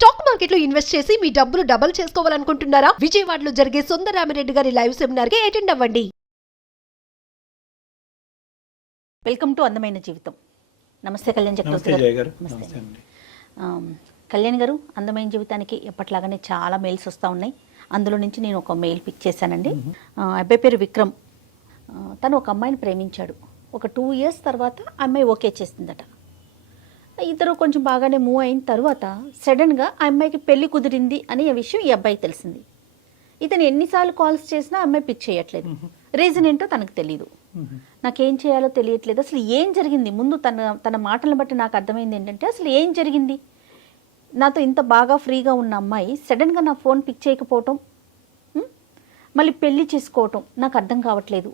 Stock మార్కెట్లో invest చేసి మీ డబ్బులు డబుల్ చేసుకోవాలనుకుంటున్నారా? విజయవాడలో జరిగే సుందరరామిరెడ్డి గారి లైవ్ సెమినార్ కి అటెండ్ అవ్వండి. వెల్కమ్ టు అందమైన జీవితం. నమస్తే కళ్యాణ్ చక్రవర్తి గారు. నమస్తే అండి. కళ్యాణ్ గారు, అందమైన జీవితానికి ఎప్పట్లాగానే చాలా మెయిల్స్ వస్తూ ఉన్నాయి. అందులో నుంచి నేను ఒక మెయిల్ పిక్ చేశానండి. అబ్బాయి పేరు విక్రమ్. తను ఒక అమ్మాయిని ప్రేమించాడు. ఒక 2 years తర్వాత అమ్మాయి ఓకే చేసిందట. ఇద్దరు కొంచెం బాగానే మూవ్ అయిన తర్వాత సడన్గా ఆ అమ్మాయికి పెళ్లి కుదిరింది అనే విషయం ఈ అబ్బాయికి తెలిసింది. ఇతను ఎన్నిసార్లు కాల్స్ చేసినా అమ్మాయి పిక్ చేయట్లేదు. రీజన్ ఏంటో తనకు తెలియదు. నాకేం చేయాలో తెలియట్లేదు. అసలు ఏం జరిగింది? ముందు తన మాటలను బట్టి నాకు అర్థమైంది ఏంటంటే, అసలు ఏం జరిగింది? నాతో ఇంత బాగా ఫ్రీగా ఉన్న అమ్మాయి సడన్గా నా ఫోన్ పిక్ చేయకపోవటం, మళ్ళీ పెళ్లి చేసుకోవటం నాకు అర్థం కావట్లేదు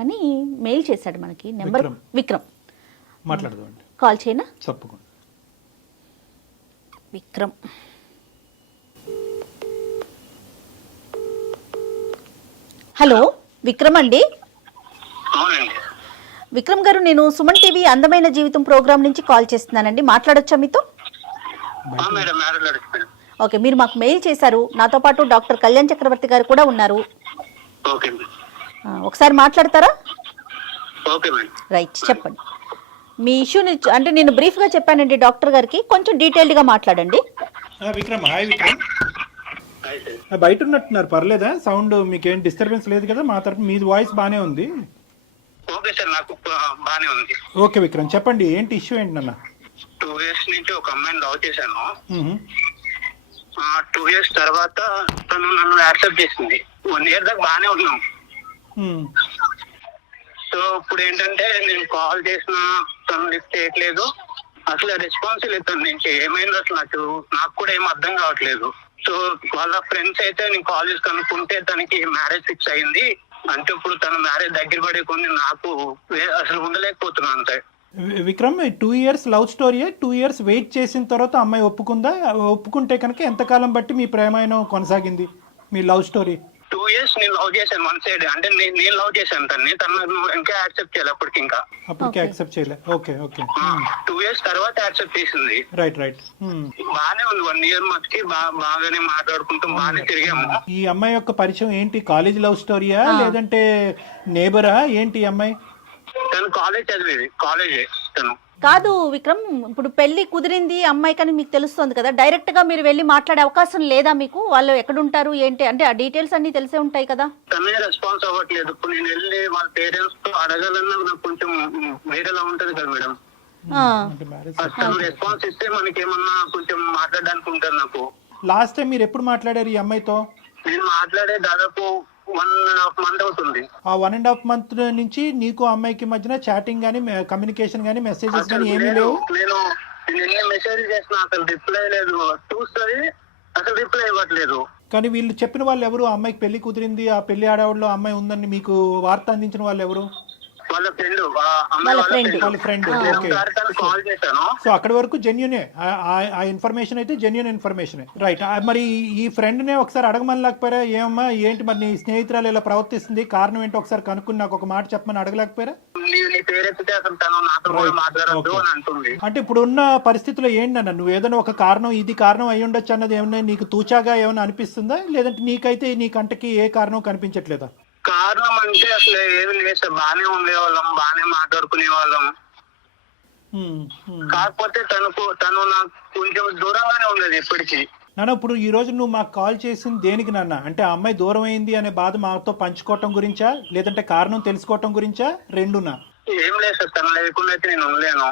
అని మెయిల్ చేశాడు మనకి. నెంబర్ విక్రమ్. మాట్లాడదామండి. కాల్ చేయనా? తప్పకుండా. విక్రమ్. హలో విక్రమ్ అండి. అవునండి. విక్రమ్ గారు, నేను సుమన్ టీవీ అందమైన జీవితం ప్రోగ్రామ్ నుంచి కాల్ చేస్తున్నానండి. మాట్లాడొచ్చా మీతో? మేడం మాట్లాడచ్చు. ఓకే, మీరు మాకు మెయిల్ చేశారు. నాతో పాటు డాక్టర్ కళ్యాణ్ చక్రవర్తి గారు కూడా ఉన్నారు. ఓకే ఒకసారి మాట్లాడతారా? Okay madam. రైట్, చెప్పండి మీ ఇష్యూని. అంటే నేను బ్రీఫ్గా చెప్పానండి డాక్టర్ గారికి, కొంచెం డీటెయిల్డ్గా మాట్లాడండి. Vikram, hi Vikram. Hi sir. బయట ఉన్నట్టున్నారు, పర్లేదా? సౌండ్ మీకేం డిస్టర్బెన్స్ లేదు కదా? మా తరపు మీ వాయిస్ బాగానే ఉంది. ఓకే సార్, నాకు బానే ఉంది. ఓకే విక్రమ్, చెప్పండి, ఏంటి ఇష్యూ ఏంటి నాన్న? 2 years నుంచి ఒక అమ్మాయిని లవ్ చేశాను. 2 years తర్వాత తను నన్ను యాక్సెప్ట్ చేసింది. 1 year దాకా బానే ఉన్నాం. సో ఇప్పుడు ఏంటంటే, నేను కాల్ చేసినా తను లిఫ్ట్ చేయట్లేదు. అసలు రెస్పాన్స్ లేదు తన నుంచి. ఏమైంది అసలు నాకు కూడా ఏం అర్థం కావట్లేదు. సో వాళ్ళ ఫ్రెండ్స్ అయితే నేను కాల్ చేసి కనుక్కుంటే తనకి మ్యారేజ్ ఫిక్స్ అయింది. అంటే ఇప్పుడు తన మ్యారేజ్ దగ్గర పడే కొన్ని నాకు అసలు ఉండలేకపోతున్నాను అంతే. Vikram, 2 years love story. 2 years wait చేసిన తర్వాత అమ్మాయి ఒప్పుకుందా? ఒప్పుకుంటే కనుక ఎంతకాలం బట్టి మీ ప్రేమాయణం కొనసాగింది, మీ లవ్ స్టోరీ? 2 years నేను లవ్ చేశాను, 1 side. అంటే నేను లవ్ చేశాను తన్ని. తను ఇంకా యాక్సెప్ట్ చేయాలి అప్పటికి యాక్సెప్ట్ చేయలే. Okay okay. 2 years తర్వాత యాక్సెప్ట్ చేసింది. Right right. బానే ఉంది. 1 year మటుకి బాగానే మాట్లాడుకుంటాం, బాగానే తిరిగాము. ఈ అమ్మాయి యొక్క పరిచయం ఏంటి? కాలేజ్ లవ్ స్టోరీయా లేదంటే నేబరా? ఏంటి ఈ అమ్మాయి? తను కాలేజ్ చదివేది, కాలేజే తను. కాదు విక్రమ్, ఇప్పుడు పెళ్లి కుదిరింది అమ్మాయి కానీ మీకు తెలుస్తుంది కదా, డైరెక్ట్ గా మీరు వెళ్ళి మాట్లాడే అవకాశం లేదా మీకు? వాళ్ళు ఎక్కడుంటారు ఏంటి అంటే ఆ డీటెయిల్స్ అన్ని తెలిసే ఉంటాయి కదా. తనే రెస్పాన్స్ అవ్వట్లేదు. ఇప్పుడు నేను వెళ్ళి వాళ్ళ పేరెంట్స్ తో అడగాలన్నా నాకు కొంచెం వేరేలా ఉంటది కదా మేడం. తను రెస్పాన్స్ ఇస్తే మనకి ఏమన్నా కొంచెం మాట్లాడడానికి ఉంటుంది నాకు. లాస్ట్ టైం మీరు ఎప్పుడు మాట్లాడారు ఈ అమ్మాయితో? నేను మాట్లాడే దాదాపు 1.5 month అవుతుంది. ఆ 1.5 month నుంచి నీకు అమ్మాయికి మధ్యన చాటింగ్ గానీ, కమ్యూనికేషన్ గానీ, మెసేజెస్ గానీ ఏమీ లేవు? నేను ఎన్ని మెసేజ్ చేసినా అసలు రిప్లై లేదు. చూస్తుంది, అసలు రిప్లై ఇవ్వట్లేదు. కానీ వీళ్ళు చెప్పిన వాళ్ళు ఎవరు? అమ్మాయికి పెళ్లి కుదిరింది, ఆ పెళ్లి ఆడవాళ్ళు అమ్మాయి ఉందని మీకు వార్త అందించిన వాళ్ళు ఎవరు? వాళ్ళ ఫ్రెండ్. వాళ్ళ ఫ్రెండ్. ఓకే. కాల్ చేశాను. సో అక్కడి వరకు జెన్యునే, ఆ ఇన్ఫర్మేషన్ అయితే జెన్యున్ ఇన్ఫర్మేషన్. రైట్. మరి ఈ ఫ్రెండ్ నే ఒకసారి అడగమని లేకపోయారా? ఏమమ్మా ఏంటి మరి నీ స్నేహితురాలు ఇలా ప్రవర్తిస్తుంది, కారణం ఏంటో ఒకసారి కనుక్కుని నాకు ఒక మాట చెప్పమని అడగలేకపోయారా? అంటే ఇప్పుడు ఉన్న పరిస్థితిలో ఏంటన్నా, నువ్వు ఏదైనా ఒక కారణం, ఇది కారణం అయి ఉండొచ్చు అన్నది ఏమన్నా నీకు తూచాగా ఏమైనా అనిపిస్తుందా? లేదంటే నీకైతే నీ కంటకి ఏ కారణం కనిపించట్లేదా? కారణం అంటే అసలు ఏమి లేదు సార్. బానే ఉండేవాళ్ళం, బానే మాట్లాడుకునే వాళ్ళం. కాకపోతే తను నాకు కొంచెం దూరంగానే ఉండేది ఎప్పటికీ. నాన్న, ఇప్పుడు ఈ రోజు నువ్వు మాకు కాల్ చేసింది దేనికి నాన్న? అంటే ఆ అమ్మాయి దూరం అయింది అనే బాధ మాతో పంచుకోవటం గురించా, లేదంటే కారణం తెలుసుకోవటం గురించా? రెండునా? ఏం లేదు సార్, తను లేకుండా అయితే నేను ఉండలేను.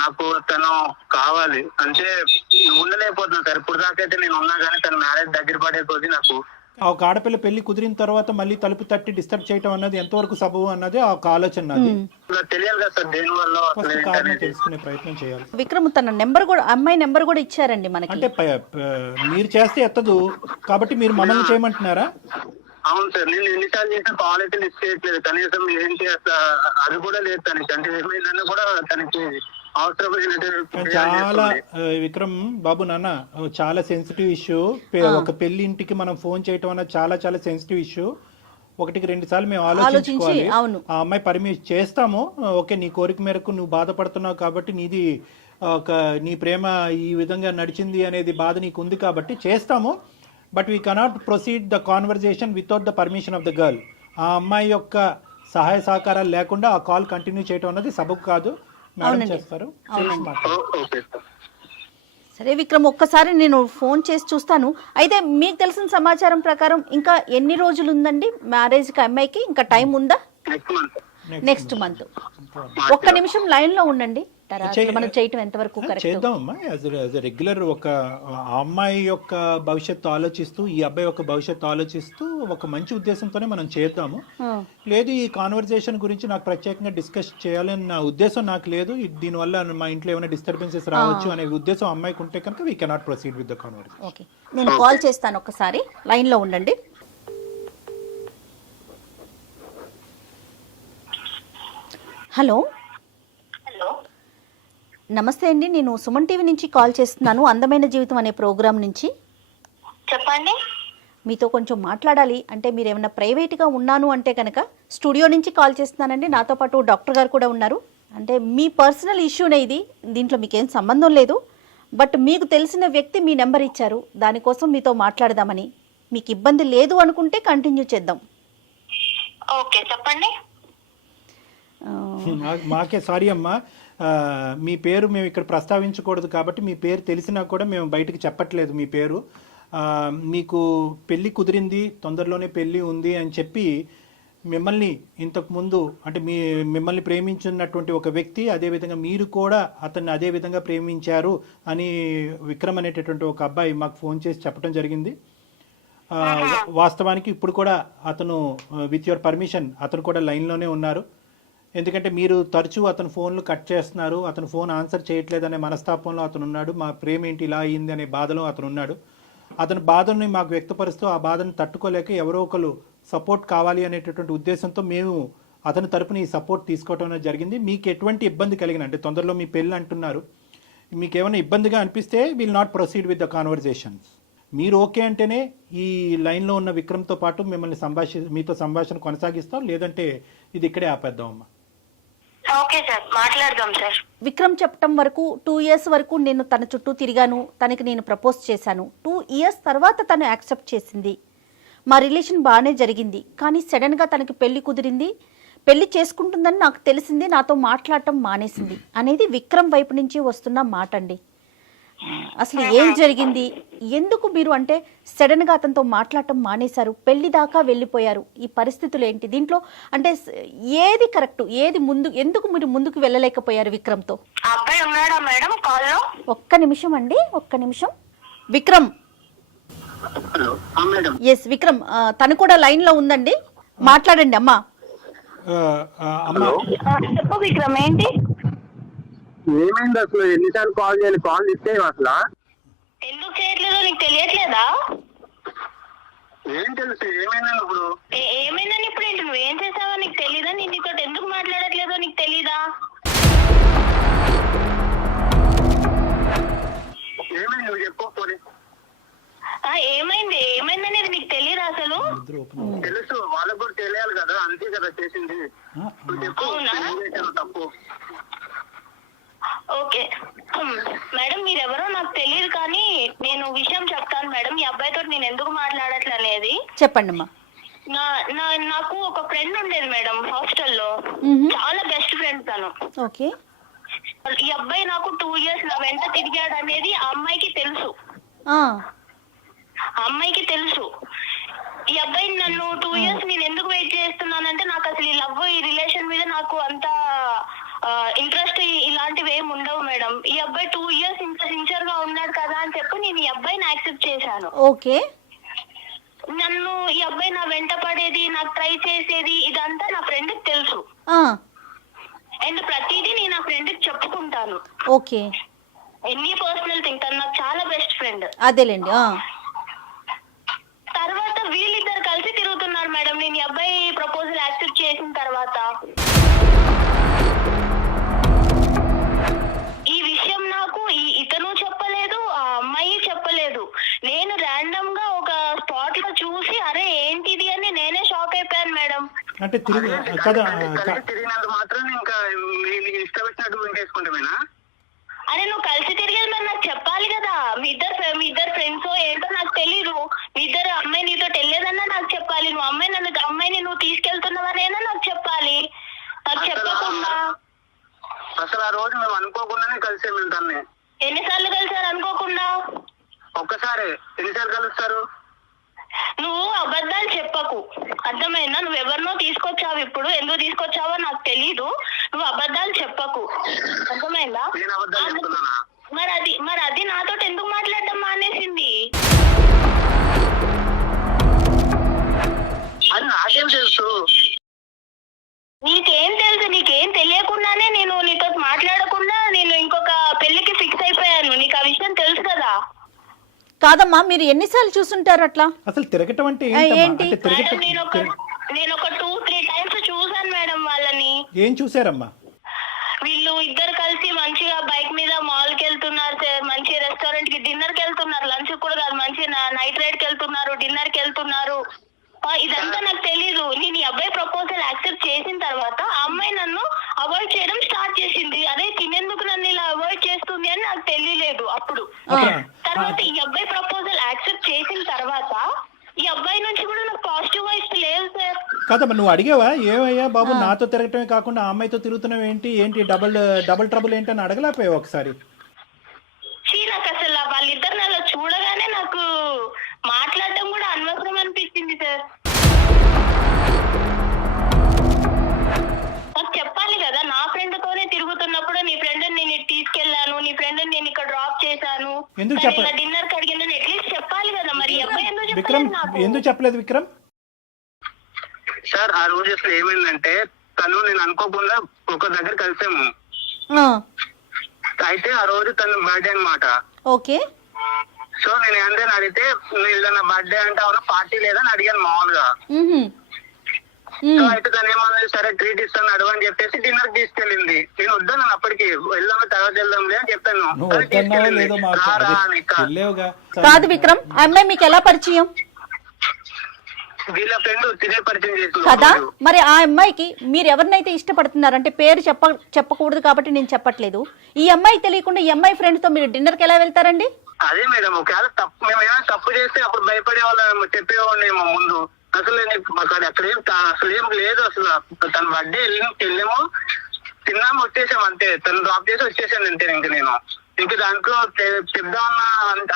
నాకు తను కావాలి అంటే ఉండలేకపోతున్నా సార్. ఇప్పుడు దాకైతే నేను ఉన్నా కానీ తన మ్యారేజ్ దగ్గర పడే కొద్ది నాకు ఒక ఆడపిల్ల పెళ్లి కుదిరిన తర్వాత మళ్ళీ తలుపు తట్టి డిస్టర్బ్ చేయటం అన్నది ఎంతవరకు సబబు అన్నది ఒక ఆలోచన నాది. తెలియాలి కదా సార్, దేని వల్ల కారణం తెలుసుకునే ప్రయత్నం చేయాలి. విక్రమ్, తన నెంబర్ కూడా, అమ్మాయి నెంబర్ కూడా ఇచ్చారండి మనకి. అంటే మీరు చేస్తే ఎత్తదు కాబట్టి మీరు మమ్మల్ని చేయమంటున్నారా? అవును సార్, నేను ఎన్నిసార్లు చేసిన కాల్ అయితే లిస్ట్ చేయట్లేదు. కనీసం ఏంటి అసలు అది కూడా లేదు తనకి. అంటే ఏమైందన్నా కూడా తనకి చాలా విక్రమ్ బాబు నాన్న, చాలా సెన్సిటివ్ ఇష్యూ. ఒక పెళ్లి ఇంటికి మనం ఫోన్ చేయటం అన్నది చాలా చాలా సెన్సిటివ్ ఇష్యూ. 1-2 సార్లు మేము ఆలోచించుకోవాలి. ఆ అమ్మాయి పర్మిషన్ చేస్తాము, ఓకే నీ కోరిక మేరకు నువ్వు బాధపడుతున్నావు కాబట్టి నీది ఒక నీ ప్రేమ ఈ విధంగా నడిచింది అనేది బాధ నీకు ఉంది కాబట్టి చేస్తాము, but we cannot proceed the conversation without the permission of the girl. ఆ అమ్మాయి యొక్క సహాయ సహకారాలు లేకుండా ఆ కాల్ కంటిన్యూ చేయడం అన్నది సబబు కాదు. మేడం చేస్తారు. Okay sir. సరే విక్రమ్, ఒక్కసారి నేను ఫోన్ చేసి చూస్తాను. అయితే మీకు తెలిసిన సమాచారం ప్రకారం ఇంకా ఎన్ని రోజులు ఉందండి మ్యారేజ్కి అమ్మాయికి? ఇంకా టైం ఉందా? Next month. ఒక్క నిమిషం లైన్ లో ఉండండి. తర్వాత మనం చేయటం ఎంతవరకు కరెక్ట్ చేద్దామమ్మా. యాజ్ రెగ్యులర్ ఒక ఆ అమ్మాయి యొక్క భవిష్యత్తు ఆలోచిస్తూ ఈ అబ్బాయి యొక్క భవిష్యత్తు ఆలోచిస్తూ ఒక మంచి ఉద్దేశంతోనే మనం చేద్దాము. లేదు ఈ కాన్వర్జేషన్ గురించి నాకు ప్రత్యేకంగా డిస్కస్ చేయాలని నా ఉద్దేశం నాకు లేదు, దీనివల్ల మా ఇంట్లో ఏమైనా డిస్టర్బెన్సెస్ రావచ్చు అనే ఉద్దేశం అమ్మాయికి ఉంటే కనుక we cannot proceed with the conversation. Okay, నేను కాల్ చేస్తాను. ఒక్కసారి లైన్ లో ఉండండి. హలో. నమస్తే అండి, నేను సుమన్ టీవీ నుంచి కాల్ చేస్తున్నాను, అందమైన జీవితం అనే ప్రోగ్రాం నుంచి. చెప్పండి. మీతో కొంచెం మాట్లాడాలి. అంటే మీరు ఏమైనా ప్రైవేట్గా ఉన్నాను అంటే కనుక స్టూడియో నుంచి కాల్ చేస్తున్నానండి. నాతో పాటు డాక్టర్ గారు కూడా ఉన్నారు. అంటే మీ పర్సనల్ ఇష్యూనే ఇది, దీంట్లో మీకేం సంబంధం లేదు. బట్ మీకు తెలిసిన వ్యక్తి మీ నెంబర్ ఇచ్చారు, దానికోసం మీతో మాట్లాడదామని. మీకు ఇబ్బంది లేదు అనుకుంటే కంటిన్యూ చేద్దాం. ఓకే, చెప్పండి. మాకే సారీ అమ్మా, మీ పేరు మేము ఇక్కడ ప్రస్తావించకూడదు కాబట్టి మీ పేరు తెలిసినా కూడా మేము బయటకు చెప్పట్లేదు మీ పేరు. మీకు పెళ్ళి కుదిరింది, తొందరలోనే పెళ్ళి ఉంది అని చెప్పి మిమ్మల్ని ఇంతకుముందు అంటే మిమ్మల్ని ప్రేమించున్నటువంటి ఒక వ్యక్తి, అదేవిధంగా మీరు కూడా అతన్ని అదే విధంగా ప్రేమించారు అని విక్రమ్ అనేటటువంటి ఒక అబ్బాయి మాకు ఫోన్ చేసి చెప్పడం జరిగింది. వాస్తవానికి ఇప్పుడు కూడా అతను విత్ యువర్ పర్మిషన్ అతను కూడా లైన్లోనే ఉన్నారు. ఎందుకంటే మీరు తరచూ అతను ఫోన్లు కట్ చేస్తున్నారు, అతను ఫోన్ ఆన్సర్ చేయట్లేదనే మనస్తాపంలో అతను ఉన్నాడు. మా ప్రేమ ఏంటి ఇలా అయింది అనే బాధలో అతను ఉన్నాడు. అతని బాధని మాకు వ్యక్తపరుస్తూ ఆ బాధను తట్టుకోలేక ఎవరో ఒకరు సపోర్ట్ కావాలి అనేటటువంటి ఉద్దేశంతో మేము అతని తరపున ఈ సపోర్ట్ తీసుకోవడం అనేది జరిగింది. మీకు ఎటువంటి ఇబ్బంది కలిగిన అంటే తొందరలో మీ పెళ్ళి అంటున్నారు, మీకు ఏమైనా ఇబ్బందిగా అనిపిస్తే will not proceed with the conversations. మీరు ఓకే అంటేనే ఈ లైన్లో ఉన్న విక్రమ్తో పాటు మిమ్మల్ని మీతో సంభాషణ కొనసాగిస్తాం, లేదంటే ఇది ఇక్కడే ఆపేద్దాం అమ్మా. ఓకే సార్, మాట్లాడదాం సార్. విక్రమ్ చెప్పటం వరకు 2 years వరకు నేను తన చుట్టూ తిరిగాను, తనకి నేను ప్రపోజ్ చేశాను. 2 years తర్వాత తను యాక్సెప్ట్ చేసింది, మా రిలేషన్ బాగానే జరిగింది. కానీ సడన్గా తనకి పెళ్లి కుదిరింది, పెళ్లి చేసుకుంటుందని నాకు తెలిసింది, నాతో మాట్లాడటం మానేసింది అనేది విక్రమ్ వైపు నుంచి వస్తున్న మాట అండి. అసలు ఏం జరిగింది, ఎందుకు మీరు అంటే సడన్గా అతనితో మాట్లాడటం మానేశారు, పెళ్లి దాకా వెళ్ళిపోయారు, ఈ పరిస్థితులు ఏంటి? దీంట్లో అంటే ఏది కరెక్ట్, ఏది ముందు, ఎందుకు మీరు ముందుకు వెళ్ళలేకపోయారు విక్రమ్తో? అబ్బాయి ఉన్నాడా మేడం కాల్లో? ఒక్క నిమిషం అండి, ఒక్క నిమిషం. విక్రమ్. ఎస్ విక్రమ్, తను కూడా లైన్ లో ఉందండి, మాట్లాడండి అమ్మా. చెప్పు విక్రమ్, ఏంటి? ఏమైంది అసలు? ఎన్నిసార్లు కాల్ చేయాలి? కాల్ ఇస్తే అసలు ఎందుకు చేయట్లేదో నీకు తెలియట్లేదా? ఏం తెలుసు? ఏమైందని ఇప్పుడు? ఏమైందని ఇప్పుడు ఏంటి? నువ్వేం చేసావో నీకు తెలీదా? నేను నీతో ఎందుకు మాట్లాడట్లేదో నీకు తెలీదా? ఏమైంది నువ్వు చెప్పు. ఏమైంది ఏమైందనేది నీకు తెలీదా అసలు? తెలుసు, వాళ్ళకు కూడా తెలియాలి కదా, అంతే కదా చేసింది. తప్పు. ఓకే మేడం, మీరెవరో నాకు తెలియదు, కానీ నేను విషయం చెప్తాను మేడం. ఈ అబ్బాయితో నేను ఎందుకు మాట్లాడట్లే అనేది చెప్పండి అమ్మా. నాకు ఒక ఫ్రెండ్ ఉండేది మేడం హాస్టల్లో, చాలా బెస్ట్ ఫ్రెండ్ తను. ఓకే. ఈ అబ్బాయి నాకు 2 years నా వెంట తిరిగాడు అనేది ఆ అమ్మాయికి తెలుసు. అమ్మాయికి తెలుసు. ఈ అబ్బాయి నన్ను 2 years నేను ఎందుకు వెయిట్ చేస్తున్నానంటే నాకు అసలు ఈ లవ్, ఈ రిలేషన్ మీద నాకు అంత ఇంట్రెస్ట్ ఇలాంటివి ఏమి ఉండవు మేడం. ఈ అబ్బాయి 2 years ఇంత సిన్సియర్ గా ఉన్నాడు కదా అని చెప్పి నేను ఈ అబ్బాయిని యాక్సెప్ట్ చేశాను. ఓకే. నన్ను ఈ అబ్బాయి నా వెంట పడేది, నాకు ట్రై చేసేది ఇదంతా నా ఫ్రెండ్ కి తెలుసు. అండ్ ప్రతిదీ నేను నా ఫ్రెండ్ కి చెప్పుకుంటాను. ఓకే. ఎన్ని పర్సనల్ థింగ్, తను నాకు చాలా బెస్ట్ ఫ్రెండ్. అదేలేండి. తర్వాత వీళ్ళిద్దరు కలిసి తిరుగుతున్నారు మేడం నేను ఈ అబ్బాయి ప్రపోజల్ యాక్సెప్ట్ చేసిన తర్వాత. ఈ విషయం నాకు ఇతను చెప్పలేదు, ఆ అమ్మాయి చెప్పలేదు. నేను ర్యాండమ్ గా ఒక స్పాట్ లో చూసి అరే ఏంటిది అని నేనే షాక్ అయిపోయాను మేడం. అంటే తిరిగినంత మాత్రం ఇంకా ఇష్టం వచ్చినట్టు చేసుకుంటామేనా? అరే నువ్వు విషయాలు కలుస్తారు? నువ్వు అబద్ధాలు చెప్పకు, అర్థమైందా? నువ్వు ఎవరినో తీసుకొచ్చావు, ఇప్పుడు ఎందుకు తీసుకొచ్చావో నాకు తెలీదు. నువ్వు అబద్ధాలు చెప్పకు, అర్థమైందా? నేను అబద్ధాలు చెప్తున్నానా? మరి అది నాతో ఎందుకు మాట్లాడడం మానేసింది? అది నాకేం తెలుసు? నీకేం తెలుసు? నీకేం తెలియకుండానే నేను నీతో మాట్లాడకుండా నేను ఇంకొక పెళ్లికి ఫిక్స్ అయిపోయాను. నీకు ఆ విషయం తెలుసు కదా? కాదమ్మా, మీరు ఎన్నిసార్లు చూసుంటారు అట్లా? అసలు తిరగటం అంటే ఏంటి? ఏంటమ్మా? అంటే మేడం నేను ఒక 2-3 టైమ్స్ చూసాను మేడం వాళ్ళని. ఏం చూసారమ్మా? వీళ్ళు ఇద్దరు కలిసి మంచిగా బైక్ మీద మాల్ కి వెళ్తున్నారు సార్, మంచి రెస్టారెంట్ కి డిన్నర్ కి వెళ్తున్నారు, లంచ్ కూడా కాదు, మంచి నైట్ రైడ్ కి వెళ్తున్నారు, డిన్నర్ కి వెళ్తున్నారు. ఇదంతా నాకు తెలీదు. నేను ఈ అబ్బాయి ప్రపోజల్ యాక్సెప్ట్ చేసిన తర్వాత ఆ అమ్మాయి నన్ను అవాయిడ్ చేయడం స్టార్ట్ చేసింది. అదే తినేందుకు నన్ను ఇలా అవాయిడ్ చేస్తుంది అని నాకు తెలియలేదు అప్పుడు. తర్వాత ఈ అబ్బాయి ప్రపోజల్ యాక్సెప్ట్ చేసిన తర్వాత ఈ అబ్బాయి నుంచి కూడా నాకు పాజిటివ్ వైబ్స్ లేవు సార్. కాదమ్మా, నువ్వు అడిగావా ఏమయ్యా బాబు నాతో తిరగటమే కాకుండా ఆ అమ్మాయితో తిరుగుతున్నావు ఏంటి డబుల్ ట్రబుల్ ఏంటి అని అడగలేకపోయావు ఒకసారి? నాకు అసలు వాళ్ళిద్దరిని అలా చూడగానే నాకు మాట్లాడటం కూడా అనవసరం అనిపించింది సార్. నాకు చెప్పాలి కదా, నా ఫ్రెండ్ తోనే తిరుగుతున్నప్పుడు నీ ఫ్రెండ్ నేను తీసుకెళ్లాను, నీ ఫ్రెండ్ నేను ఇక్కడ డ్రాప్ చేశాను, డిన్నర్ కి అడిగినాను, అట్లీస్ట్ చెప్పాలి కదా. మరి అబ్బాయి ఎందుకు చెప్పలేదు విక్రమ్? సార్ ఆ రోజు అసలు ఏమైందంటే నేను అనుకోకుండా ఒక దగ్గర కలిసాము. అయితే ఆ రోజు తన బర్త్డే అన్నమాట. ఓకే. సో నేను ఏంటని అడిగితే నా బర్త్డే అంటే అవునా పార్టీ లేదని అడిగాను మామూలుగా. సో అయితే తను ఏమన్నా సరే ట్రీట్ ఇస్తాను అడుగు అని చెప్పేసి డిన్నర్ తీసుకెళ్ళింది. నేను వద్దాను అప్పటికి, వెళ్దాము తర్వాత వెళ్దాంలే అని చెప్పాను. కాదు విక్రమ్, ఆ అమ్మాయి మీకు ఎలా పరిచయం? వీళ్ళ ఫ్రెండ్ తినే పరిచయం చేస్తుంది కదా. మరి ఆ అమ్మాయికి మీరు ఎవరినైతే ఇష్టపడుతున్నారు అంటే పేరు చెప్పకూడదు కాబట్టి నేను చెప్పట్లేదు. ఈ అమ్మాయికి తెలియకుండా ఈ అమ్మాయి ఫ్రెండ్ తో మీరు డిన్నర్ కి ఎలా వెళ్తారండి? అదే మేడం, ఒకవేళ మేము ఏమైనా తప్పు చేస్తే అప్పుడు భయపడే వాళ్ళు చెప్పేవాళ్ళేమో ముందు. అసలు అక్కడ అసలు ఏం లేదు. అసలు తన బర్త్డే వెళ్ళాము, తిన్నాము, వచ్చేసాము అంతే. తను డ్రాప్ చేసి వచ్చేసాను అంతే. ఇంక దాంట్లో చెప్దామన్నా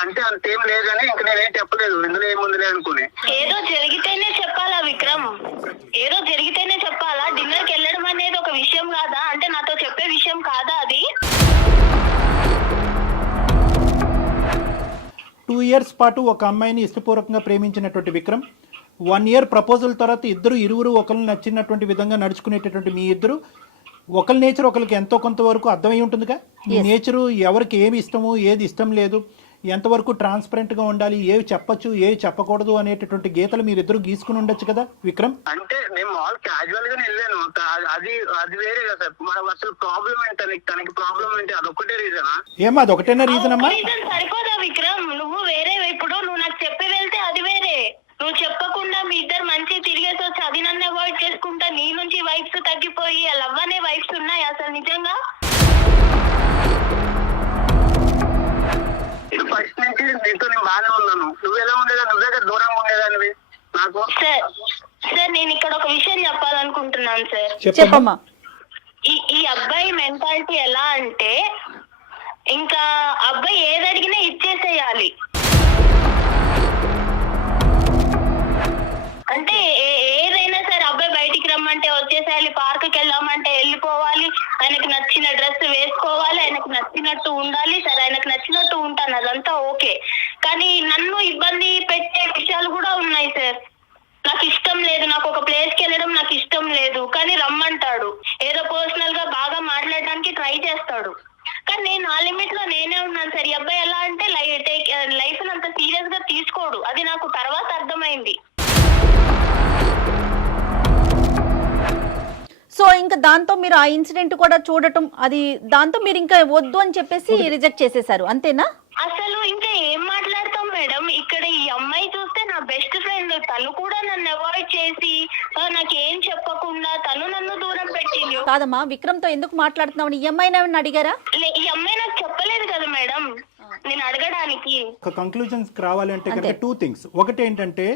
అంటే అంతేం లేదని ఇంక నేనేం చెప్పలేదు, ఇందులో ఏముందిలే అనుకుని. ఏదో జరిగితేనే చెప్పాలా విక్రమ్? ఏదో జరిగితేనే చెప్పాలా? డిన్నర్ కి వెళ్ళడం అనేది ఒక విషయం కాదా? అంటే నాతో చెప్పే విషయం కాదా అది? 2 years పాటు ఒక అమ్మాయిని ఇష్టపూర్వకంగా ప్రేమించినటువంటి విక్రమ్ 1 year ప్రపోజల్ తర్వాత ఇరువురు ఒకరు నచ్చినటువంటి విధంగా నడుచుకునేటటువంటి మీ ఇద్దరు ఒకరి నేచర్ ఒకరికి ఎంతో కొంతవరకు అర్థమై ఉంటుందిగా. ఈ నేచరు ఎవరికి ఏమి ఇష్టము ఏది ఇష్టం లేదు, ఎంతవరకు ట్రాన్స్పరెంట్గా ఉండాలి, ఏవి చెప్పచ్చు ఏవి చెప్పకూడదు అనేటటువంటి గీతలు మీరిద్దరు గీసుకుని ఉండొచ్చు కదా విక్రమ్. అంటే నేను మాల్ క్యాజువల్ గానే వెళ్ళాను, అది వేరే కదా. అసలు ప్రాబ్లం ఏంటి తనకి ప్రాబ్లం ఏంటి? అదొక్కటే రీజనా? ఏమా అదొకటేనా రీజన్ అమ్మా? సరిపోదా విక్రమ్? నువ్వు వేరే, ఇప్పుడు నువ్వు నాకు చెప్పి వెళ్తే అది వేరే, నువ్వు చెప్పకుండా మీ ఇద్దరు మంచి తిరిగేసి వచ్చి అది నన్ను అవాయిడ్ చేసుకుంటా నీ నుంచి వైబ్స్ తగ్గిపోయి లవ్ అనే వైబ్స్ ఉన్నాయి అసలు నిజంగా? ఫస్ట్ నుంచి నీతో నేను బాగానే ఉన్నాను. నువ్వు ఎలా ఉండేదా? నువ్వు దగ్గర దూరంగా ఉండేదానివి నాకు. సార్ నేను ఇక్కడ ఒక విషయం చెప్పాలనుకుంటున్నాను సార్. చెప్పమ్మా. ఈ అబ్బాయి మెంటాలిటీ ఎలా అంటే ఇంకా అబ్బాయి ఏది అడిగినా ఇచ్చేసేయాలి. అంటే ఏదైనా సరే అబ్బాయి బయటికి రమ్మంటే వచ్చేసేయాలి, పార్క్కి వెళ్ళామంటే వెళ్ళిపోవాలి, ఆయనకు నచ్చిన డ్రెస్ వేసుకోవాలి, ఆయనకు నచ్చినట్టు ఉండాలి. సరే ఆయనకు నచ్చినట్టు ఉంటాను, అదంతా ఓకే. కానీ నన్ను ఇబ్బంది పెట్టే విషయాలు కూడా ఉన్నాయి సార్. నాకు ఇష్టం లేదు, నాకు ఒక ప్లేస్కి వెళ్ళడం నాకు ఇష్టం లేదు, కానీ రమ్మంటాడు. ఏదో పర్సనల్ గా బాగా మాట్లాడడానికి ట్రై చేస్తాడు, కానీ నేను ఆ లిమిట్ లో నేనే ఉన్నాను సార్. ఈ అబ్బాయి ఎలా అంటే లైఫ్ అంత సీరియస్ గా తీసుకోడు, అది నాకు తర్వాత అర్థమైంది. సో ఇంకా దాంతో మీరు ఆ ఇన్సిడెంట్ కూడా చూడటం, అది దాంతో మీరు ఇంకా వద్దు అని చెప్పేసి రిజెక్ట్ చేసేసారు అంతేనా? అసలు ఇంకా ఏం మాట్లాడతాం మేడం? ఇక్కడ ఈ అమ్మాయి చూస్తే నా బెస్ట్ ఫ్రెండ్, తను కూడా నన్ను అవాయిడ్ చేసి నాకేం చెప్పకుండా తను నన్ను దూరం పెట్టింది. కాదమ్మా, విక్రమ్ తో ఎందుకు మాట్లాడుతున్నావు? ఈ అమ్మాయిని అడిగారా? ఈ అమ్మాయి నాకు చెప్పలేదు కదా మేడం నేను అడగడానికి. ఒక కంక్లూజన్స్ రావాలంటే కనుక 2 things. ఒకటి ఏంటంటే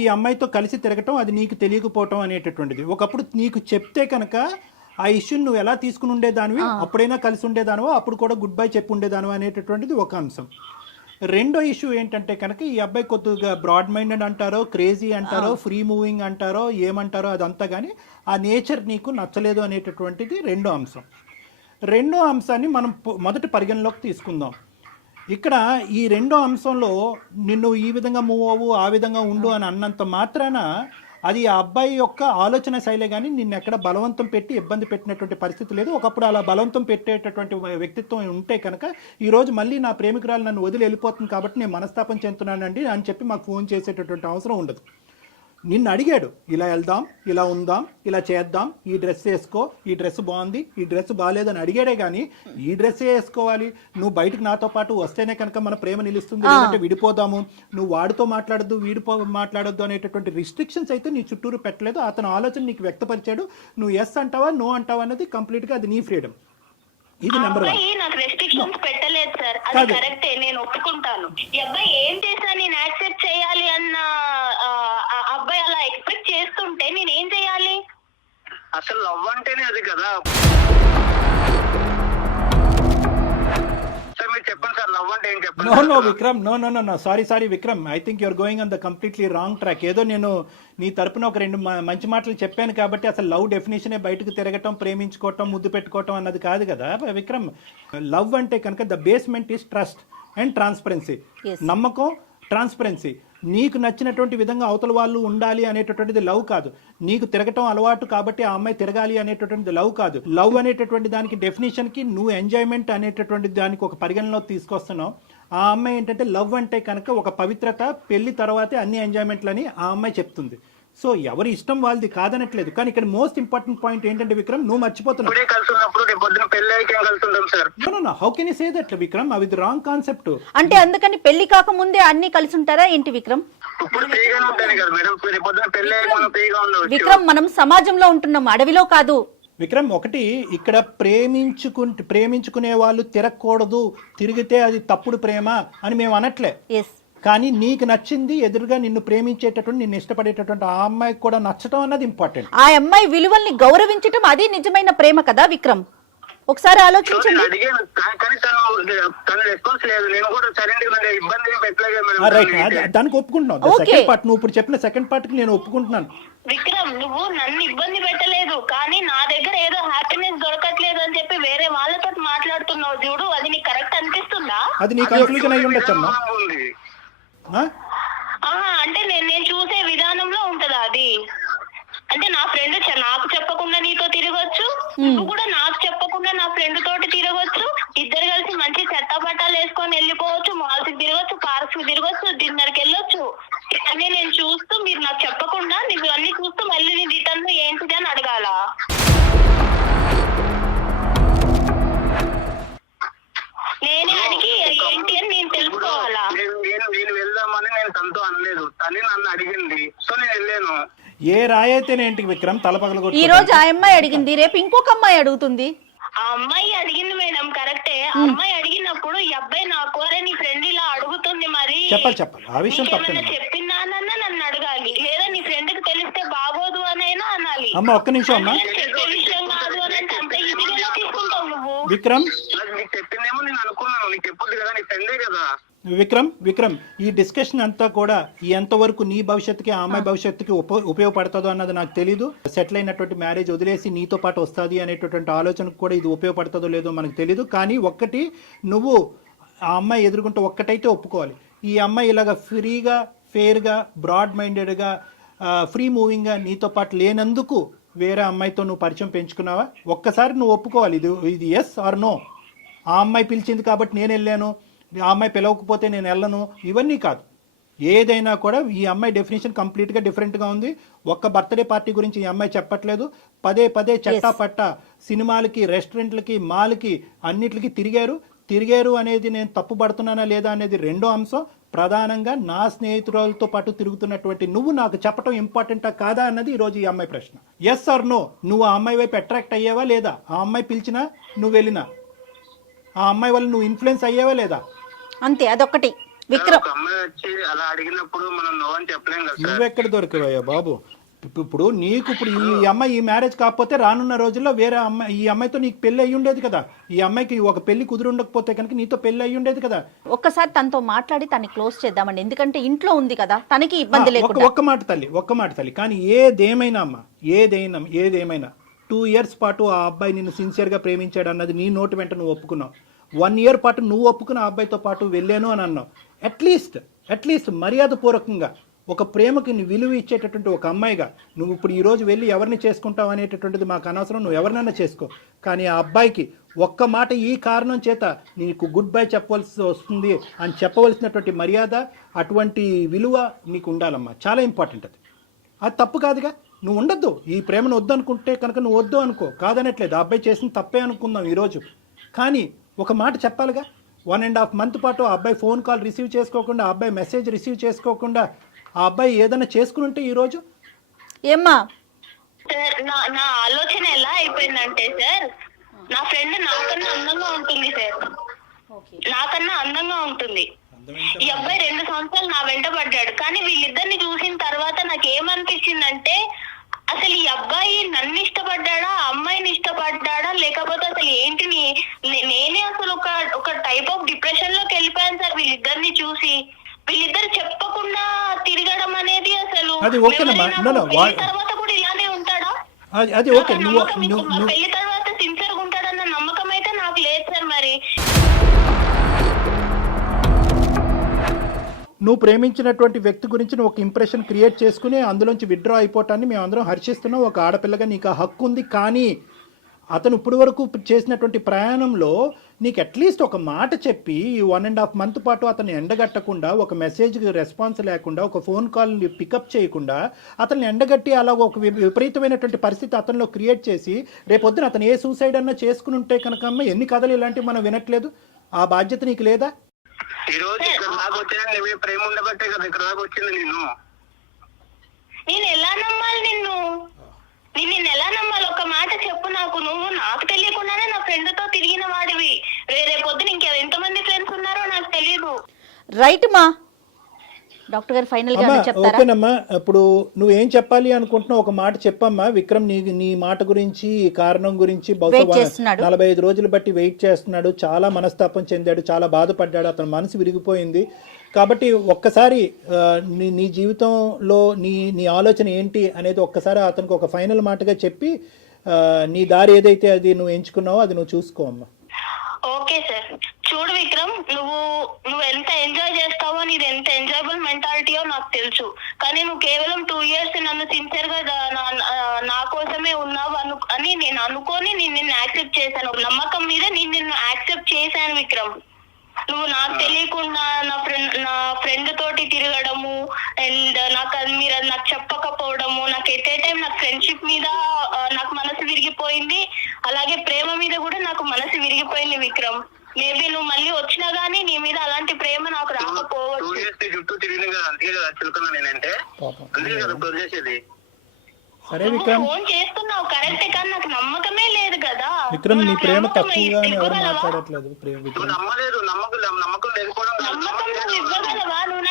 ఈ అమ్మాయితో కలిసి తిరగటం అది నీకు తెలియకపోవటం అనేటటువంటిది. ఒకప్పుడు నీకు చెప్తే కనుక ఆ ఇష్యూని నువ్వు ఎలా తీసుకుని ఉండేదానివి, అప్పుడైనా కలిసి ఉండేదానివో, అప్పుడు కూడా గుడ్ బై చెప్పి ఉండేదానివో అనేటటువంటిది ఒక అంశం. రెండో ఇష్యూ ఏంటంటే కనుక ఈ అబ్బాయి కొద్దిగా బ్రాడ్ మైండెడ్ అంటారో, క్రేజీ అంటారో, ఫ్రీ మూవింగ్ అంటారో, ఏమంటారో అదంతా కానీ ఆ నేచర్ నీకు నచ్చలేదు అనేటటువంటిది రెండో అంశం. రెండో అంశాన్ని మనం మొదటి పరిగణలోకి తీసుకుందాం. ఇక్కడ ఈ రెండో అంశంలో నిన్ను ఈ విధంగా మూవ్ అవ్వు, ఆ విధంగా ఉండు అని అన్నంత మాత్రాన అది ఆ అబ్బాయి యొక్క ఆలోచన శైలే కానీ నిన్ను ఎక్కడ బలవంతం పెట్టి ఇబ్బంది పెట్టినటువంటి పరిస్థితి లేదు. ఒకప్పుడు అలా బలవంతం పెట్టేటటువంటి వ్యక్తిత్వం ఉంటే కనుక ఈరోజు మళ్ళీ నా ప్రేమికురాలు నన్ను వదిలి వెళ్ళిపోతుంది కాబట్టి నేను మనస్తాపం చెందుతున్నానండి అని చెప్పి మాకు ఫోన్ చేసేటటువంటి అవసరం ఉండదు. నిన్ను అడిగాడు, ఇలా వెళ్దాం, ఇలా ఉందాం, ఇలా చేద్దాం, ఈ డ్రెస్ వేసుకో, ఈ డ్రెస్ బాగుంది, ఈ డ్రెస్ బాగాలేదని అడిగాడే కానీ ఈ డ్రెస్సే వేసుకోవాలి, నువ్వు బయటకు నాతో పాటు వస్తేనే కనుక మన ప్రేమ నిలుస్తుంది, లేదంటే విడిపోదాము, నువ్వు వాడితో మాట్లాడద్దు, మాట్లాడొద్దు అనేటటువంటి రిస్ట్రిక్షన్స్ అయితే నీ చుట్టూరు పెట్టలేదు. అతను ఆలోచన నీకు వ్యక్తపరిచాడు. నువ్వు ఎస్ అంటావా, నో అంటావా అనేది కంప్లీట్గా అది నీ ఫ్రీడమ్. ఇది నెంబర్ 1. నాకు రెస్ట్రిక్షన్స్ పెట్టలేదు సార్, అది కరెక్టే, నేను ఒప్పుకుంటాను. ఈ అబ్బాయి ఏం చేసినా నేను యాక్సెప్ట్ చేయాలి అన్న అబ్బాయి అలా ఎక్స్పెక్ట్ చేస్తుంటే నేను ఏం చేయాలి? అసలు లవ్ అంటేనే అది కదా సార్. మీరు చెప్పండి సార్, లవ్ అంటే ఏం చెప్పండి. No Vikram, no sorry Vikram, I think you're going on the completely wrong track. ఏదో నేను నీ తరపున ఒక 2 మంచి మాటలు చెప్పాను కాబట్టి అసలు లవ్ డెఫినేషనే బయటకు తిరగటం, ప్రేమించుకోవటం, ముద్దు పెట్టుకోవటం అన్నది కాదు కదా విక్రమ్. లవ్ అంటే కనుక the basement is trust and transparency. నమ్మకం, ట్రాన్స్పరెన్సీ. నీకు నచ్చినటువంటి విధంగా అవతల వాళ్ళు ఉండాలి అనేటటువంటిది లవ్ కాదు. నీకు తిరగటం అలవాటు కాబట్టి ఆ అమ్మాయి తిరగాలి అనేటటువంటిది లవ్ కాదు. లవ్ అనేటటువంటి దానికి డెఫినేషన్కి నువ్వు ఎంజాయ్మెంట్ అనేటటువంటి దానికి ఒక పరిగణలో తీసుకొస్తున్నావు. ఆ అమ్మాయి ఏంటంటే లవ్ అంటే కనుక ఒక పవిత్రత, పెళ్లి తర్వాతే అన్ని ఎంజాయ్మెంట్లని ఆ అమ్మాయి చెప్తుంది. సో ఎవరి ఇష్టం వాళ్ళది కాదనట్లేదు. కానీ ఇక్కడ మోస్ట్ ఇంపార్టెంట్ పాయింట్ ఏంటంటే విక్రమ్, నువ్వు మర్చిపోతున్నావు. How can you say that Vikram? అది రాంగ్ కాన్సెప్ట్. అంటే అందుకని పెళ్లి కాకముందే అన్ని కలిసి ఉంటారా ఏంటి విక్రమ్? విక్రమ్, మనం సమాజంలో ఉంటున్నాం, అడవిలో కాదు. విక్రమ్, ఒకటి ఇక్కడ ప్రేమించుకునే వాళ్ళు తిరగకూడదు, తిరిగితే అది తప్పుడు ప్రేమ అని మేము అనట్లే. కానీ నీకు నచ్చింది, ఎదురుగా నిన్ను ప్రేమించేటటువంటి, నిన్ను ఇష్టపడేటటువంటి ఆ అమ్మాయికి కూడా నచ్చటం అన్నది ఇంపార్టెంట్. ఆ అమ్మాయి విలువల్ని గౌరవించటం అది నిజమైన ప్రేమ కదా విక్రమ్? ఒకసారి ఆలోచించండి. దానికి ఒప్పుకుంటున్నావు. సెకండ్ పార్ట్, నువ్వు ఇప్పుడు చెప్పిన సెకండ్ పార్ట్ కి నేను ఒప్పుకుంటున్నాను. విక్రమ్, నువ్వు నన్ను ఇబ్బంది పెట్టలేదు, కానీ నా దగ్గర ఏదో హ్యాపీనెస్ దొరకట్లేదు అని చెప్పి వేరే వాళ్ళతో మాట్లాడుతున్నావు చూడు, అది నీకు కరెక్ట్ అనిపిస్తుందా? అది నీ కన్ఫ్యూజన్ అయి ఉండొచ్చు అమ్మా. అంటే నేను చూసే విధానంలో ఉంటదా అది? అంటే నా ఫ్రెండ్ నాకు చెప్పకుండా నీతో తిరగొచ్చు, నువ్వు కూడా నాకు చెప్పకుండా నా ఫ్రెండ్ తోటి తిరగొచ్చు, ఇద్దరు కలిసి మంచి చెత్తపట్టాలు వేసుకొని వెళ్ళిపోవచ్చు, మాల్స్ కి తిరగొచ్చు, పార్క్స్ కి తిరగొచ్చు, డిన్నర్ కి వెళ్ళొచ్చు. అన్నీ నేను చూస్తూ, మీరు నాకు చెప్పకుండా నువ్వు అన్ని చూస్తూ మళ్ళీ నీ రిటర్న్ లో ఏంటిది అని అడగాల? నేనే అడిగి ఏంటి అని నేను తెలుసుకోవాలా? నేను వెళ్దామని నేను తనతో అనలేదు, తల్లి నన్ను అడిగింది, సో నేను వెళ్ళాను. ఏ రాయైతేనేంటి విక్రమ్, తలపగల ఈ రోజు ఆ అమ్మాయి అడిగింది, రేపు ఇంకొక అమ్మాయి అడుగుతుంది. ఆ అమ్మాయి అడిగింది మేడం, కరెక్టే. ఆ అమ్మాయి అడిగినప్పుడు ఈ అబ్బాయి నాకు అరే నీ ఫ్రెండ్ ఇలా అడుగుతుంది, మరి చెప్పాలి ఆ విషయం చెప్పిందానన్నా నన్ను అడగాలి, లేదా నీ ఫ్రెండ్ కి తెలిస్తే బాగోదు అనైనా అనాలి. అమ్మ ఒక్క నిమిషం అమ్మా. చెప్పే విషయం కాదు అని అంటే అంత ఈజీగా తీసుకుంటావు నువ్వు. విక్రమ్, నీకు చెప్పిందేమో నేను అనుకున్నాను, నీకు చెప్పొద్దు కదా, నీ ఫ్రెండే కదా. విక్రమ్, ఈ డిస్కషన్ అంతా కూడా ఎంతవరకు నీ భవిష్యత్తుకి, ఆ అమ్మాయి భవిష్యత్తుకి ఉపయోగపడుతుందో అన్నది నాకు తెలీదు. సెటిల్ అయినటువంటి మ్యారేజ్ వదిలేసి నీతో పాటు వస్తుంది అనేటటువంటి ఆలోచనకు కూడా ఇది ఉపయోగపడుతుందో లేదో మనకు తెలీదు. కానీ ఒక్కటి, నువ్వు ఆ అమ్మాయి ఎదుర్కొంటే ఒక్కటైతే ఒప్పుకోవాలి, ఈ అమ్మాయి ఇలాగ ఫ్రీగా, ఫెయిర్గా, బ్రాడ్ మైండెడ్గా, ఫ్రీ మూవింగ్గా నీతో పాటు లేనందుకు వేరే అమ్మాయితో నువ్వు పరిచయం పెంచుకున్నావా? ఒక్కసారి నువ్వు ఒప్పుకోవాలి, ఇది ఎస్ ఆర్ నో. ఆ అమ్మాయి పిలిచింది కాబట్టి నేను వెళ్ళాను, ఆ అమ్మాయి పిలవకపోతే నేను వెళ్ళను, ఇవన్నీ కాదు. ఏదైనా కూడా ఈ అమ్మాయి డెఫినేషన్ కంప్లీట్గా డిఫరెంట్గా ఉంది. ఒక్క బర్త్డే పార్టీ గురించి ఈ అమ్మాయి చెప్పట్లేదు. పదే చట్టాపట్టా సినిమాలకి, రెస్టారెంట్లకి, మాల్కి, అన్నిటికి తిరిగారు అనేది నేను తప్పు పడుతున్నానా లేదా అనేది రెండో అంశం. ప్రధానంగా నా స్నేహితురాలతో పాటు తిరుగుతున్నటువంటి నువ్వు నాకు చెప్పడం ఇంపార్టెంటా కాదా అన్నది ఈరోజు ఈ అమ్మాయి ప్రశ్న. ఎస్ ఆర్ నో, నువ్వు ఆ అమ్మాయి వైపు అట్రాక్ట్ అయ్యావా లేదా? ఆ అమ్మాయి పిలిచినా నువ్వు వెళ్ళినా, ఆ అమ్మాయి వల్ల నువ్వు ఇన్ఫ్లుయెన్స్ అయ్యావా లేదా? అంతే, అదొకటి. విక్రమ్, అమ్మాయి వచ్చి అలా అడిగినప్పుడు మనం నో అని చెప్పలేం కదా. నువ్వెక్కడ దొరికివయ్యా బాబు? ఇప్పుడు నీకు ఇప్పుడు ఈ అమ్మాయి ఈ మ్యారేజ్ కాకపోతే రానున్న రోజుల్లో వేరే అమ్మాయి ఈ అమ్మాయితో నీకు పెళ్లి అయ్యి ఉండేది కదా. ఈ అమ్మాయికి ఒక పెళ్లి కుదురుండకపోతే కనుక నీతో పెళ్లి అయ్యి ఉండేది కదా. ఒక్కసారి తనతో మాట్లాడి తనని క్లోజ్ చేద్దామండి, ఎందుకంటే ఇంట్లో ఉంది కదా, తనకి ఇబ్బంది లేకుండా. ఒక్క మాట తల్లి కానీ ఏదేమైనా అమ్మా, ఏదేమైనా 2 years పాటు ఆ అబ్బాయి నిన్ను సిన్సియర్గా ప్రేమించాడు అన్నది నీ నోటి వెంట నువ్వు ఒప్పుకున్నావు. 1 year పాటు నువ్వు ఒప్పుకున్న ఆ అబ్బాయితో పాటు వెళ్ళాను అని అన్నావు. అట్లీస్ట్ మర్యాదపూర్వకంగా ఒక ప్రేమకి నీ విలువ ఇచ్చేటటువంటి ఒక అమ్మాయిగా నువ్వు ఇప్పుడు ఈరోజు వెళ్ళి ఎవరిని చేసుకుంటావు అనేటటువంటిది మాకు అనవసరం, నువ్వు ఎవరినైనా చేసుకో. కానీ ఆ అబ్బాయికి ఒక్క మాట ఈ కారణం చేత నీకు గుడ్ బై చెప్పవలసి వస్తుంది అని చెప్పవలసినటువంటి మర్యాద, అటువంటి విలువ నీకు ఉండాలమ్మా. చాలా ఇంపార్టెంట్ అది తప్పు కాదుగా. నువ్వు ఉండొద్దు, ఈ ప్రేమను వద్దు అనుకుంటే కనుక నువ్వు వద్దు అనుకో, కాదనట్లేదు. ఆ అబ్బాయి చేసిన తప్పే అనుకుందాం ఈరోజు, కానీ ఒక మాట చెప్పాలిగా. 1.5 month పాటు ఆ అబ్బాయి ఫోన్ కాల్ రిసీవ్ చేసుకోకుండా, ఆ అబ్బాయి మెసేజ్ రిసీవ్ చేసుకోకుండా ఆ అబ్బాయి ఏదైనా చేసుకుని ఉంటే ఈరోజు ఏమ్మా సార్ నా ఆలోచన ఎలా అయిపోయిందంటే సార్, నా ఫ్రెండ్ నాకన్నా అందంగా ఉంటుంది సార్, నాకన్నా అందంగా ఉంటుంది. ఈ అబ్బాయి 2 సంవత్సరాలు నా వెంట పడ్డాడు. కానీ వీళ్ళిద్దరిని చూసిన తర్వాత నాకు ఏమనిపించిందంటే, అసలు ఈ అబ్బాయి నన్ను ఇష్టపడ్డాడా, అమ్మాయిని ఇష్టపడ్డాడా, లేకపోతే అసలు ఏంటి నేనే అసలు ఒక టైప్ ఆఫ్ డిప్రెషన్ లోకి వెళ్ళిపోయాను సార్ వీళ్ళిద్దరిని చూసి. వీళ్ళిద్దరు చెప్పకుండా తిరగడం అనేది అసలు తర్వాత కూడా ఇలానే ఉంటాడా? అది ఓకే, పెళ్లి తర్వాత సిన్సియర్ గా ఉంటాడన్న నమ్మకం అయితే నాకు లేదు సార్. మరి నువ్వు ప్రేమించినటువంటి వ్యక్తి గురించి నువ్వు ఒక ఇంప్రెషన్ క్రియేట్ చేసుకుని అందులోంచి విత్డ్రా అయిపోవటాన్ని మేము అందరం హర్షిస్తున్నాం. ఒక ఆడపిల్లగా నీకు ఆ హక్కు ఉంది. కానీ అతను ఇప్పటి వరకు చేసినటువంటి ప్రయాణంలో నీకు అట్లీస్ట్ ఒక మాట చెప్పి 1.5 month పాటు అతన్ని ఎండగట్టకుండా, ఒక మెసేజ్కి రెస్పాన్స్ లేకుండా, ఒక ఫోన్ కాల్ని పికప్ చేయకుండా అతన్ని ఎండగట్టి అలా ఒక విపరీతమైనటువంటి పరిస్థితి అతనిలో క్రియేట్ చేసి రేపొద్దున అతను ఏ సూసైడ్ అన్నా చేసుకుని ఉంటే కనుక అమ్మ ఎన్ని కథలు ఇలాంటివి మనం వినట్లేదు. ఆ బాధ్యత నీకు లేదా? ఈ రోజు ఇక్కడ దాకా వచ్చినా నీ ప్రేమ ఉండబట్టే కదా ఇక్కడ దాకా వచ్చింది. నేను ఎలా నమ్మాలి నిన్ను ఎలా నమ్మాలి? ఒక మాట చెప్పు నాకు. నువ్వు నాకు తెలియకుండానే నా ఫ్రెండ్ తో తిరిగిన వాడివి. రేపొద్దున ఎంతమంది ఫ్రెండ్స్ ఉన్నారో నాకు తెలియదు. రైట్ మా డాక్టర్ గారు ఫైనల్ గా చెప్తారా? ఓకేనమ్మా, ఇప్పుడు నువ్వేం చెప్పాలి అనుకుంటున్నావు ఒక మాట చెప్పమ్మా. విక్రమ్ నీ మాట గురించి, ఈ కారణం గురించి బహుశా 45 రోజులు బట్టి వెయిట్ చేస్తున్నాడు. చాలా మనస్తాపం చెందాడు, చాలా బాధపడ్డాడు, అతని మనసు విరిగిపోయింది. కాబట్టి ఒక్కసారి నీ జీవితంలో నీ ఆలోచన ఏంటి అనేది ఒక్కసారి అతనికి ఒక ఫైనల్ మాటగా చెప్పి నీ దారి ఏదైతే అది నువ్వు ఎంచుకున్నావో అది నువ్వు చూసుకో అమ్మా. Okay sir. చూడు విక్రమ్, నువ్వు ఎంత ఎంజాయ్ చేస్తావో, నీది ఎంత ఎంజాయబుల్ మెంటాలిటీయో నాకు తెలుసు. కానీ నువ్వు కేవలం 2 years నన్ను సిన్సియర్ గా నా కోసమే ఉన్నావు అని నేను అనుకొని నిన్ను యాక్సెప్ట్ చేశాను. నమ్మకం మీద నిన్ను యాక్సెప్ట్ చేశాను విక్రమ్. నువ్వు నాకు తెలియకుండా నా ఫ్రెండ్ తోటి తిరగడము అండ్ మీరు నాకు చెప్పకపోవడము, నాకు ఎట్ ఏ టైం నాకు ఫ్రెండ్షిప్ మీద నాకు మనసు విరిగిపోయింది, అలాగే ప్రేమ మీద కూడా నాకు మనసు విరిగిపోయింది విక్రమ్. మేబీ నువ్వు మళ్ళీ వచ్చినా గానీ నీ మీద అలాంటి ప్రేమ నాకు రాకపోవచ్చు. చుట్టూ తిరిగిన కదా, అందుకే కదా చులుకున్నా నేనంటే, అందుకే కదా ప్రొజెసేది. ఫోన్ చేస్తున్నావు కరెక్టే, కానీ నాకు నమ్మకమే లేదు కదా. విక్రమ్ నీ ప్రేమ తక్కువగా ఎవరు మాట్లాడట్లేదు. నమ్మకం నువ్వు ఇవ్వగలవా? నువ్వు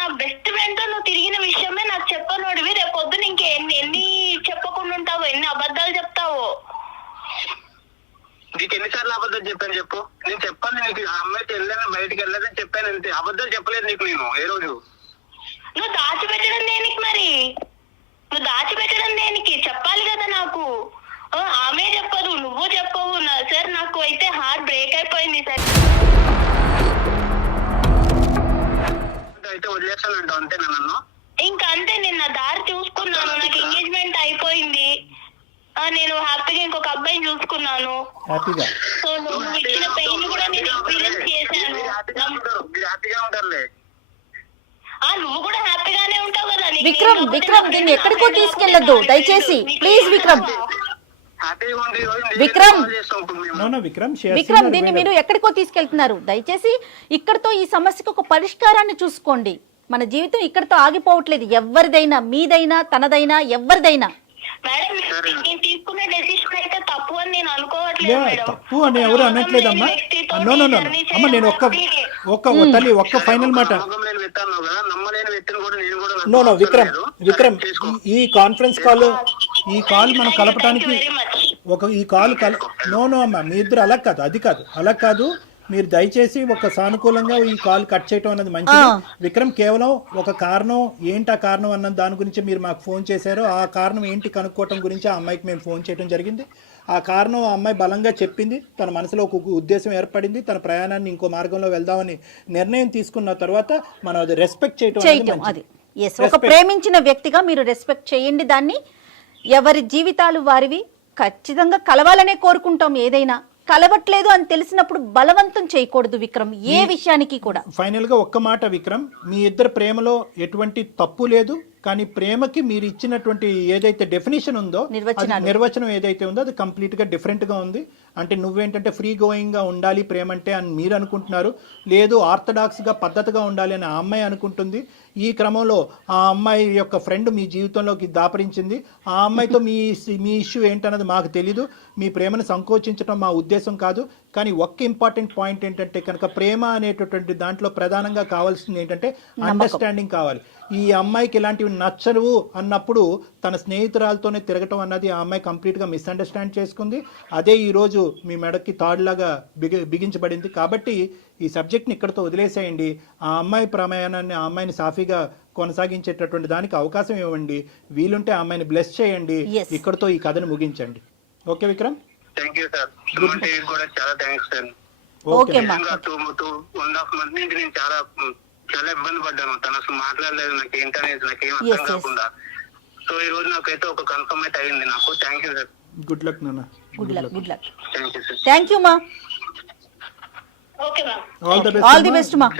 నా బెస్ట్ ఫ్రెండ్ తో నువ్వు తిరిగిన విషయమే నాకు చెప్పనోడివి. రేపొద్దు ఇంకే ఎన్ని చెప్పకుండా ఉంటావో, ఎన్ని అబద్ధాలు చెప్తావో. నీకు ఎన్నిసార్లు అబద్ధాలు చెప్పాను చెప్పు. నేను చెప్పాను నీకు, అమ్మాయికి వెళ్ళాను, బయటికి వెళ్ళాలని చెప్పాను అంతే. అబద్ధాలు చెప్పలేదు నీకు నేను ఏ రోజు. నువ్వు దాచిపెట్టడం దేనికి మరి? నువ్వు దాచిపెట్టడం దేనికి? చెప్పాలి కదా నాకు. ఆమె చెప్పదు, నువ్వు చెప్పవు సార్. నాకు అయితే హార్ట్ బ్రేక్ అయిపోయింది సార్. అయితే వదిలేస్తానంట అంతే నన్ను. ఇంకా అంతే, నేను నా దారి చూసుకున్నాను. నాకు ఎంగేజ్మెంట్ అయిపోయింది. నేను హ్యాపీగా ఇంకొక అబ్బాయిని చూసుకున్నాను. సో నువ్వు ఇచ్చిన పెయిన్ కూడా నేను ఎక్స్పీరియన్స్ చేశాను. హ్యాపీగా ఉంటారులే. నువ్వు కూడా హ్యాపీగానే ఉంటావు కదా. విక్రమ్ దీన్ని ఎక్కడికో తీసుకెళ్లొద్దు దయచేసి, ప్లీజ్ విక్రమ్. విక్రమ్ దీన్ని మీరు ఎక్కడికో తీసుకెళ్తున్నారు. దయచేసి ఇక్కడతో ఈ సమస్యకు ఒక పరిష్కారాన్ని చూసుకోండి. మన జీవితం ఇక్కడతో ఆగిపోవట్లేదు. ఎవరిదైనా, మీదైనా, తనదైనా, ఎవరిదైనా. మేడం నేను తీసుకునే డెసిషన్ అయితే తప్పు అని నేను అనుకోవట్లేదు లే, మేడం. తప్పు అని ఎవరు అనట్లేదమ్మా. నో నో నో అమ్మ, నేను ఒక్క తల్లి ఒక్క ఫైనల్ మాట. నమ్మకం లేని వ్యక్తి అన్నావు కదా, నమ్మలేని వ్యక్తిని కూడా నేను కూడా నో నో విక్రమ్, నమ్మలేదు. చేసుకో. ఈ కాన్ఫరెన్స్ కాల్ మనం కలపటానికి వెరీ మచ్. ఈ కాల్ నో అమ్మా, మీ ఇద్దరు అలా కాదు. మీరు దయచేసి ఒక సానుకూలంగా ఈ కాల్ కట్ చేయటం అన్నది మంచిది. విక్రమ్ కేవలం ఒక కారణం ఏంటి, ఆ కారణం అన్న దాని గురించి మీరు మాకు ఫోన్ చేశారు. ఆ కారణం ఏంటి కనుక్కోవటం గురించి ఆ అమ్మాయికి మేము ఫోన్ చేయడం జరిగింది. ఆ కారణం ఆ అమ్మాయి బలంగా చెప్పింది. తన మనసులో ఒక ఉద్దేశం ఏర్పడింది. తన ప్రయాణాన్ని ఇంకో మార్గంలో వెళ్దామని నిర్ణయం తీసుకున్న తర్వాత మనం అది రెస్పెక్ట్ చేయటం అది ఎస్, ఒక ప్రేమించిన వ్యక్తిగా మీరు రెస్పెక్ట్ చేయండి దాన్ని. ఎవరి జీవితాలు వారివి, ఖచ్చితంగా కలవాలనే కోరుకుంటాం. ఏదైనా కలవట్లేదు అని తెలిసినప్పుడు బలవంతం చేయకూడదు విక్రమ్, ఏ విషయానికి కూడా. ఫైనల్ గా ఒక్క మాట విక్రమ్, మీ ఇద్దరు ప్రేమలో ఎటువంటి తప్పు లేదు. కానీ ప్రేమకి మీరు ఇచ్చినటువంటి ఏదైతే డెఫినేషన్ ఉందో, నిర్వచనం ఏదైతే ఉందో అది కంప్లీట్ గా డిఫరెంట్ గా ఉంది. అంటే నువ్వేంటంటే ఫ్రీ గోయింగ్ గా ఉండాలి ప్రేమ అంటే అని మీరు అనుకుంటున్నారు. లేదు ఆర్థడాక్స్ గా పద్ధతిగా ఉండాలి అని ఆ అమ్మాయి అనుకుంటుంది. ఈ క్రమంలో ఆ అమ్మాయి యొక్క ఫ్రెండ్ మీ జీవితంలోకి దాపరించింది. ఆ అమ్మాయితో మీ ఇష్యూ ఏంటన్నది మాకు తెలీదు. మీ ప్రేమను సంకోచించడం మా ఉద్దేశం కాదు. కానీ ఒక్క ఇంపార్టెంట్ పాయింట్ ఏంటంటే కనుక ప్రేమ అనేటటువంటి దాంట్లో ప్రధానంగా కావాల్సింది ఏంటంటే అండర్స్టాండింగ్ కావాలి. ఈ అమ్మాయికి ఇలాంటివి నచ్చవు అన్నప్పుడు తన స్నేహితురాలతోనే తిరగటం అన్నది ఆ అమ్మాయి కంప్లీట్గా మిస్అండర్స్టాండ్ చేసుకుంది. అదే ఈరోజు మీ మెడకి తాడులాగా బిగించబడింది. కాబట్టి ఈ సబ్జెక్ట్ని ఇక్కడితో వదిలేసేయండి. ఆ అమ్మాయి ప్రయాణాన్ని, ఆ అమ్మాయిని సాఫీగా కొనసాగించేటటువంటి దానికి అవకాశం ఇవ్వండి. వీలుంటే ఆ అమ్మాయిని బ్లెస్ చేయండి. ఇక్కడితో ఈ కథను ముగించండి. Okay Vikram? Thank you sir. Suman టీవీకి కూడా చాలా థ్యాంక్స్ సార్. ఓకే నిజంగా 2.5 మంత్ నుంచి నేను చాలా ఇబ్బంది పడ్డాను. తను అసలు మాట్లాడలేదు, నాకు ఏంటనేది నాకేం అర్థం కాకుండా. సో ఈ రోజు నాకైతే ఒక కన్ఫర్మ్ అయితే అయింది నాకు. Thank you sir. Good luck నాన్న. Good luck. Thank you sir. Thank you మా. Okay ma'am. All the all the best మా.